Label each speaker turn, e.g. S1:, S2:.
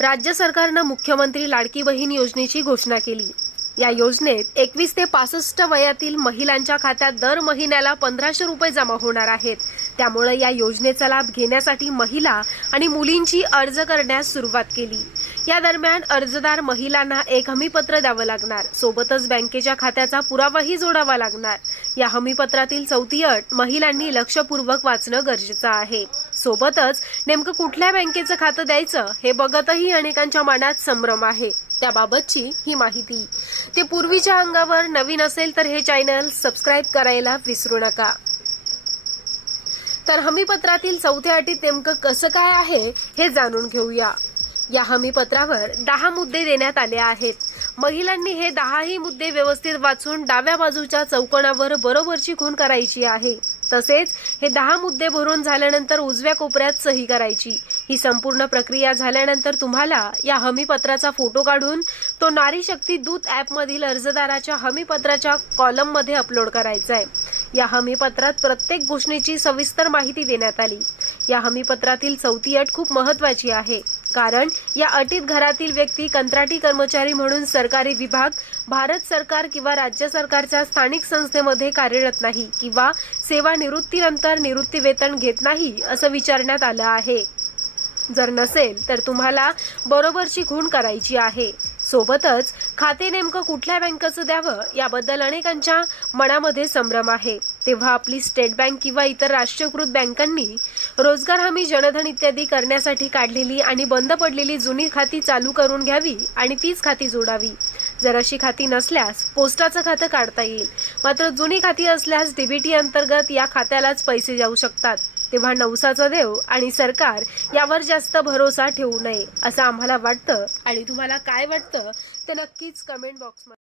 S1: राज्य सरकारनं मुख्यमंत्री लाडकी बहीण योजनेची घोषणा केली. या योजनेत एकवीस ते पासष्ट वयातील महिलांच्या खात्यात दर महिन्याला पंधराशे रुपये जमा होणार आहेत. त्यामुळे या योजनेचा लाभ घेण्यासाठी महिला आणि मुलींची अर्ज करण्यास सुरुवात केली. या दरम्यान अर्जदार महिलांना एक हमीपत्र द्यावं लागणार. सोबतच बँकेच्या खात्याचा पुरावाही जोडावा लागणार. या हमीपत्रातील चौथी अट महिलांनी लक्षपूर्वक वाचणं गरजेचं आहे. सोबतच नेमकं कुठल्या बँकेचं खातं द्यायचं हे बघतही अनेकांच्या मनात संभ्रम आहे. त्याबाबतची ही माहिती. ते पूर्वीच्या अंगावर नवीन असेल तर हे चॅनल सबस्क्राईब करायला विसरू नका. तर हमीपत्रातील चौथ्या अटीत नेमकं कसं काय आहे हे जाणून घेऊया. या हमीपत्रावर दहा मुद्दे देण्यात आले आहेत. महिलांनी हे दहाही मुद्दे व्यवस्थित वाचून डाव्या बाजूच्या चौकोनावर बरोबरची खून करायची आहे. तसेच हे दहा मुद्दे भरून झाल्यानंतर उजव्या कोपऱ्यात सही करायची. ही संपूर्ण प्रक्रिया झाल्यानंतर तुम्हाला या हमीपत्राचा फोटो काढून तो नारी शक्ती दूत ॲपमधील अर्जदाराच्या हमीपत्राच्या कॉलममध्ये अपलोड करायचा आहे या हमीपत्रात प्रत्येक घोषणेची सविस्तर माहिती देण्यात आली. या हमीपत्रातील चौथी अट खूप महत्वाची आहे. कारण या अटीत घरातील व्यक्ती कंत्राटी कर्मचारी म्हणून सरकारी विभाग भारत सरकार किंवा राज्य सरकारच्या स्थानिक संस्थेमध्ये कार्यरत नाही किंवा सेवानिवृत्तीनंतर निवृत्ती वेतन घेत नाही असं विचारण्यात आलं आहे. जर नसेल तर तुम्हाला बरोबरची खूण करायची आहे. सोबतच खाते नेमकं कुठल्या बँकेचं द्यावं याबद्दल अनेकांच्या मनामध्ये संभ्रम आहे. तेव्हा आपली स्टेट बँक किंवा इतर राष्ट्रीयकृत बँकांनी रोजगार हमी जनधन इत्यादी करण्यासाठी काढलेली आणि बंद पडलेली जुनी खाती चालू करून घ्यावी आणि तीच खाती जोडावी. जर अशी खाती नसल्यास पोस्टाचं खातं काढता येईल. मात्र जुनी खाती असल्यास डीबीटी अंतर्गत या खात्यालाच पैसे जाऊ शकतात. तेव्हा नवसाचा देव आणि सरकार यावर जास्त भरोसा ठेवू नये असं आम्हाला वाटतं. आणि तुम्हाला काय वाटतं? ते नक्कीच कमेंट बॉक्समध्ये